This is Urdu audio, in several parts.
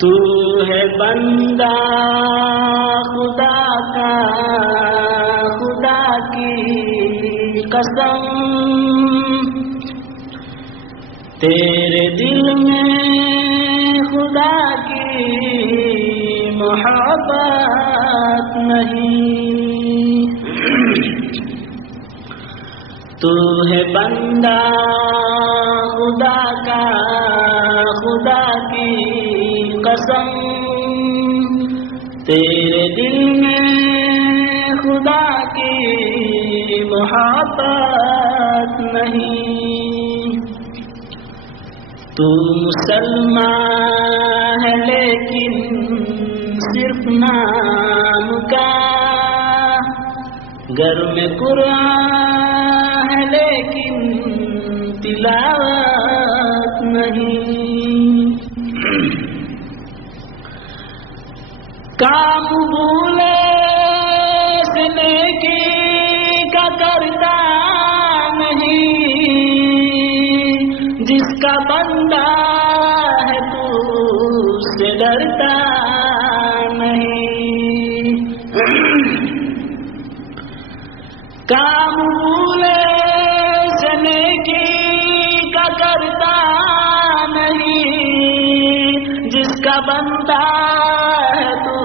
تو ہے بندہ خدا کا، خدا کی قسم، تیرے دل میں خدا کی محبت نہیں۔ تو ہے بندہ خدا کا، خدا کی قسم، تیرے دل میں خدا کی محبت نہیں۔ تو مسلمان ہے لیکن صرف نام کا، گھر میں قرآن ہے لیکن تلاوت نہیں۔ کام بھولے سے نیکی کا کرتا نہیں، جس کا بندہ ہے تو اس سے ڈرتا نہیں۔ کام بھولے سے نیکی کا کرتا نہیں، جس کا بندہ ہے تو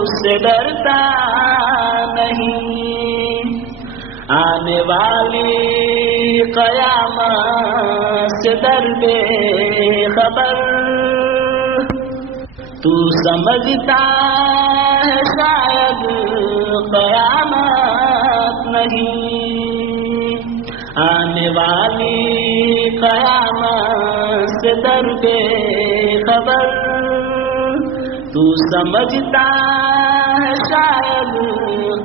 اس سے ڈرتا نہیں۔ آنے والی قیامت سے در بے خبر، تو سمجھتا ہے شاید قیامت نہیں۔ آنے والی قیامت سے در بے خبر، تو سمجھتا ہے شاید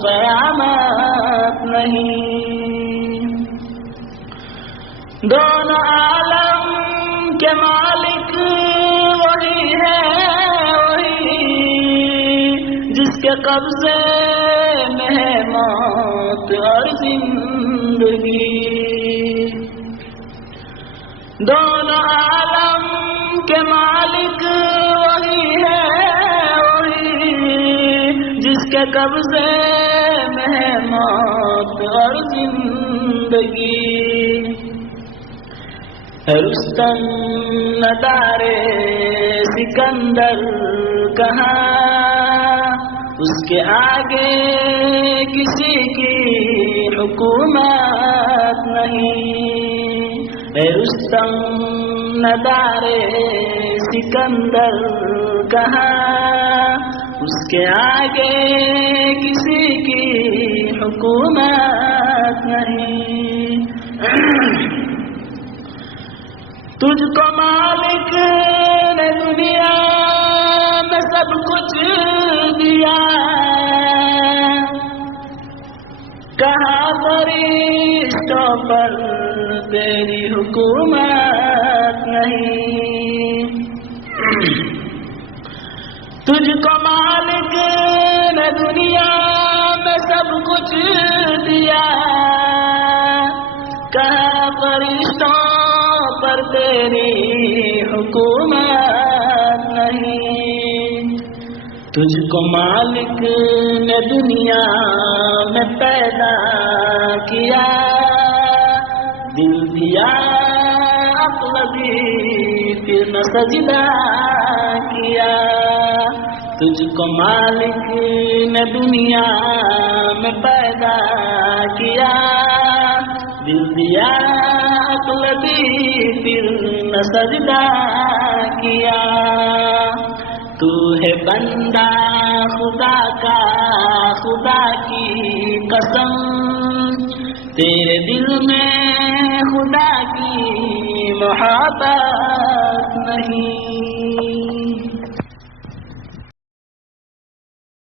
قیامت نہیں۔ دونوں عالم کے مالک وہی ہے، وہی جس کے قبضے میں ہے موت اور زندگی۔ دونوں عالم کے مالک وہی ہے، وہی جس کے قبضے میں ہے موت اور زندگی۔ رستم ندارے سکندر کہاں، اس کے آگے کسی کی حکومت نہیں۔ رستم ندارے سکندر کہاں، اس کے آگے کسی کی حکومت نہیں۔ تجھ کو مالک نے دنیا میں سب کچھ دیا، کہاں فرشتوں پر تیری حکومت نہیں۔ تجھ کو مالک نے دنیا میں سب کچھ دیا، کہاں فرشتوں پر تیری حکومت نہیں۔ تجھ کو مالک نے دنیا میں پیدا کیا، دل دیا عقل دی پھر نہ سجدہ کیا۔ تجھ کو مالک نے دنیا میں پیدا کیا، دل دیا عقل دی پھر نہ سجدہ کیا۔ تو ہے بندہ خدا کا، خدا کی قسم، تیرے دل میں خدا کی محبت نہیں۔